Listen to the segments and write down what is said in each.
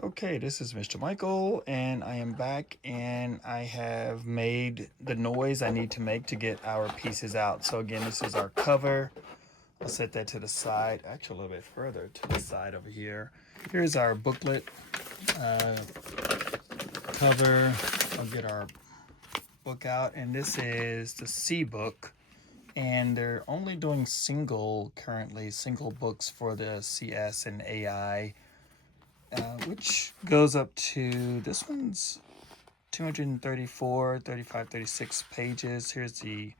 Okay, this is Mr. Michael, and I am back, and I have made the noise I need to make to get our pieces out. So again, this is our cover. I'll set that to the side, actually a little bit further to the side over here. Here's our booklet cover. I'll get our book out, and this is the C book. And they're only doing currently single books for the CS and AI. Which goes up to, this one's 234, 35, 36 pages. Here's the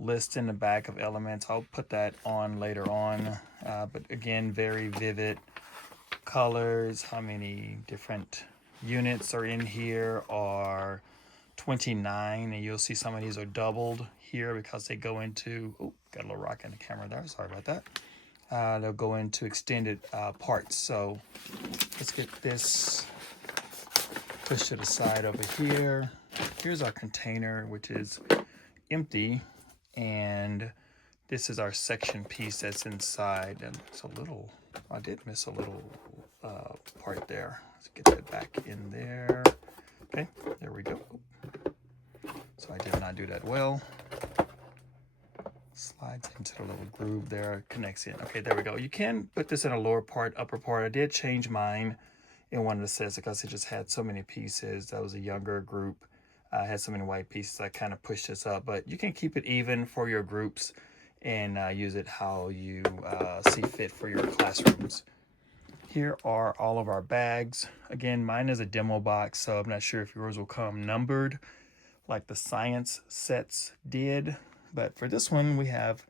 list in the back of elements. I'll put that on later on. But again, very vivid colors. How many different units are in here are 29, and you'll see some of these are doubled here because they go into, oh, got a little rock in the camera there. Sorry about that. They'll go into extended parts. So let's get this pushed to the side over here. Here's our container, which is empty, and this is our section piece that's inside. And it's a little, I did miss a little part there. Let's get that back in there. Okay, there we go. So I did not do that well. Slides into the little groove there, connects in. Okay, there we go. You can put this in a lower part, upper part. I did change mine in one of the sets because it just had so many pieces. That was a younger group. I had so many white pieces. I kind of pushed this up, but you can keep it even for your groups and use it how you see fit for your classrooms. Here are all of our bags. Again, mine is a demo box, so I'm not sure if yours will come numbered like the science sets did. But for this one, we have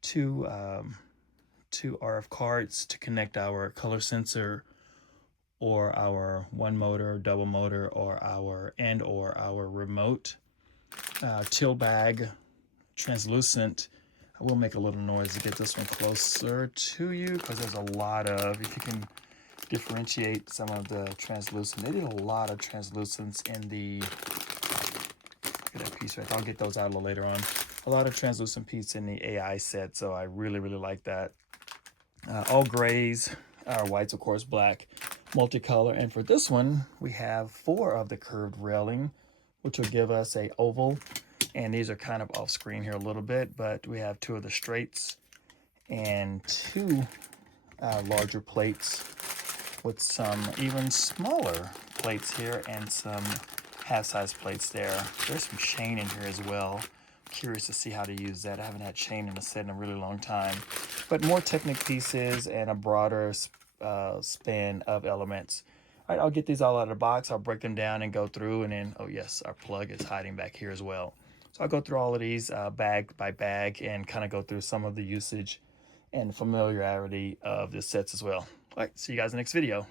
two RF cards to connect our color sensor or our one motor, double motor, or our remote. Till bag, translucent. I will make a little noise to get this one closer to you because there's a lot of, if you can differentiate some of the translucent, they did a lot of translucents in the, look at that piece right there. I'll get those out a little later on. A lot of translucent piece in the AI set, so I really like that. All grays, our whites, of course, black, multicolor. And for this one, we have 4 of the curved railing, which will give us a oval. And these are kind of off screen here a little bit, but we have 2 of the straights and 2 larger plates with some even smaller plates here and some half-size plates there. There's some chain in here as well. Curious to see how to use that. I haven't had chain in a set in a really long time. But more Technic pieces and a broader span of elements. All right, I'll get these all out of the box. I'll break them down and go through, and then, oh yes, our plug is hiding back here as well. So I'll go through all of these bag by bag and kind of go through some of the usage and familiarity of the sets as well. All right, see you guys in the next video.